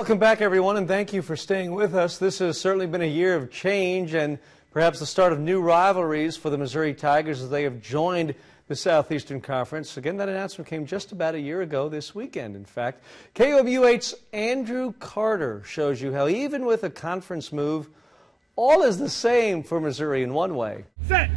Welcome back, everyone, and thank you for staying with us. This has certainly been a year of change and perhaps the start of new rivalries for the Missouri Tigers as they have joined the Southeastern Conference. Again, that announcement came just about a year ago this weekend, in fact. KOMU8's Andrew Carter shows you how even with a conference move, all is the same for Missouri in one way. Set!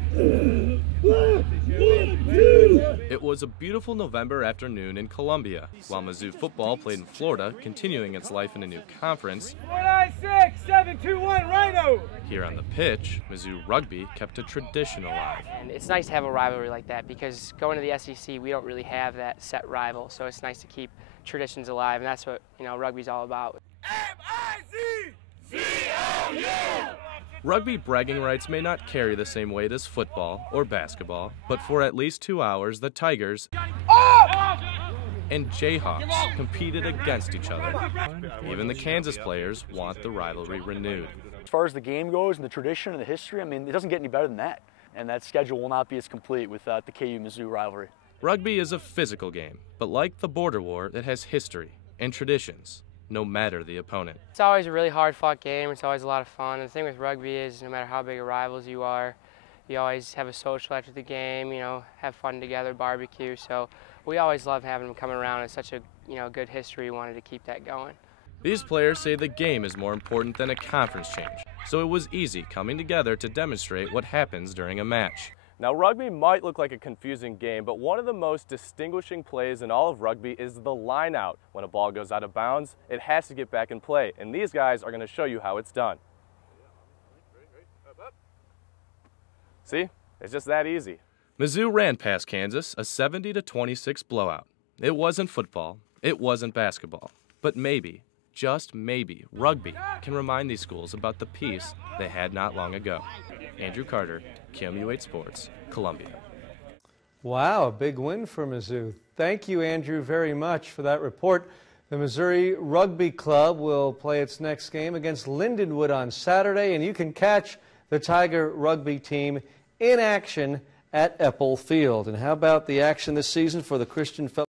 It was a beautiful November afternoon in Columbia, while Mizzou football played in Florida, continuing its life in a new conference. 496-721 Rhino! Here on the pitch, Mizzou Rugby kept a tradition alive. And it's nice to have a rivalry like that because going to the SEC, we don't really have that set rival, so it's nice to keep traditions alive, and that's what rugby's all about. M-I-Z-C-O-U! Rugby bragging rights may not carry the same weight as football or basketball, but for at least 2 hours, the Tigers and Jayhawks competed against each other. Even the Kansas players want the rivalry renewed. As far as the game goes and the tradition and the history, I mean, it doesn't get any better than that. And that schedule will not be as complete without the KU-Mizzou rivalry. Rugby is a physical game, but like the border war, it has history and traditions, no matter the opponent. It's always a really hard-fought game. It's always a lot of fun. And the thing with rugby is no matter how big of rivals you are, you always have a social after the game, have fun together, barbecue. So we always love having them coming around. It's such a good history. We wanted to keep that going. These players say the game is more important than a conference change, so it was easy coming together to demonstrate what happens during a match. Now, rugby might look like a confusing game, but one of the most distinguishing plays in all of rugby is the line out. When a ball goes out of bounds, it has to get back in play, and these guys are going to show you how it's done. See? It's just that easy. Mizzou ran past Kansas, a 70-26 blowout. It wasn't football, it wasn't basketball, but maybe, just maybe, rugby can remind these schools about the peace they had not long ago. Andrew Carter, KOMU8 Sports, Columbia. Wow, a big win for Mizzou. Thank you, Andrew, very much for that report. The Missouri Rugby Club will play its next game against Lindenwood on Saturday, and you can catch the Tiger rugby team in action at Epple Field. And how about the action this season for the Christian